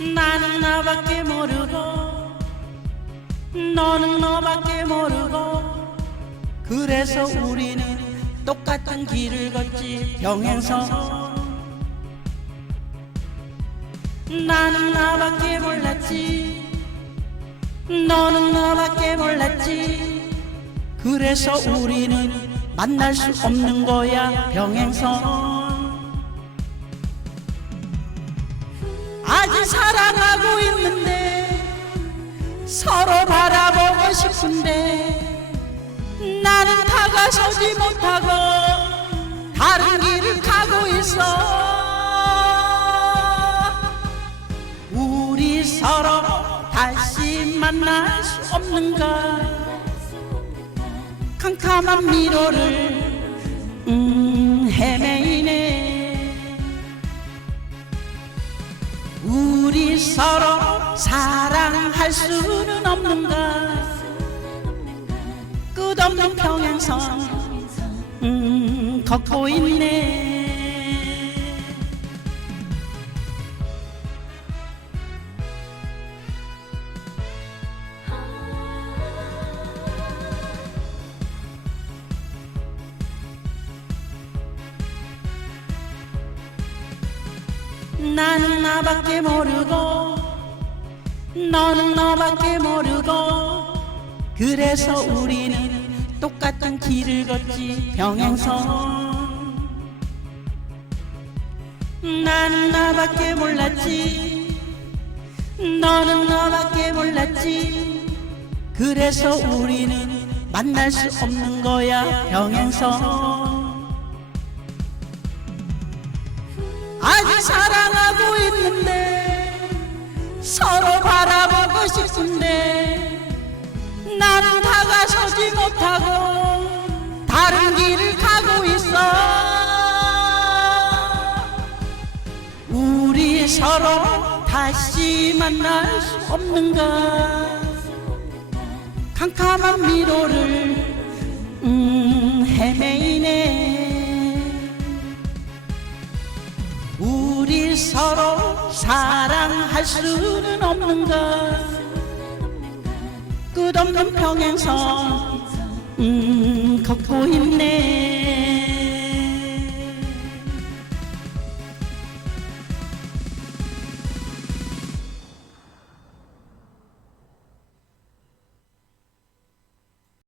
나는 나밖에 모르고 너는 너밖에 모르고. 그래서 우리는 똑같은 길을 걷지 평행선 나는 나밖에 몰랐지. 너는 너밖에 몰랐지. 그래서 우리는 만날 수 없는 거야 평행선 사랑하고 있는데 서로 바라보고 싶은데 나는 다가서지 못하고 다른 길을 가고 있어. 우리 서로 다시 만날 수 없는가 캄캄한 미로를 음, 헤매 우리 서로 사랑할 수는 없는가? 끝없는 평행선 음, 걷고 있네 나는 나밖에 모르고 너는 너밖에 모르고. 그래서 우리는 똑같은 길을 걷지 평행선. 나는 나밖에 몰랐지. 너는 너밖에 몰랐지. 그래서 우리는 만날 수 없는 거야 평행선 있는데 서로 바라보고 싶은데 나는 다가서지 못하고 다른 길을 가고 있어. 우리 서로 다시 만날 수 없는가? 캄캄한 미로를 우리 서로 사랑할 수는 없는가? 끝없는 평행선 음, 걷고 있네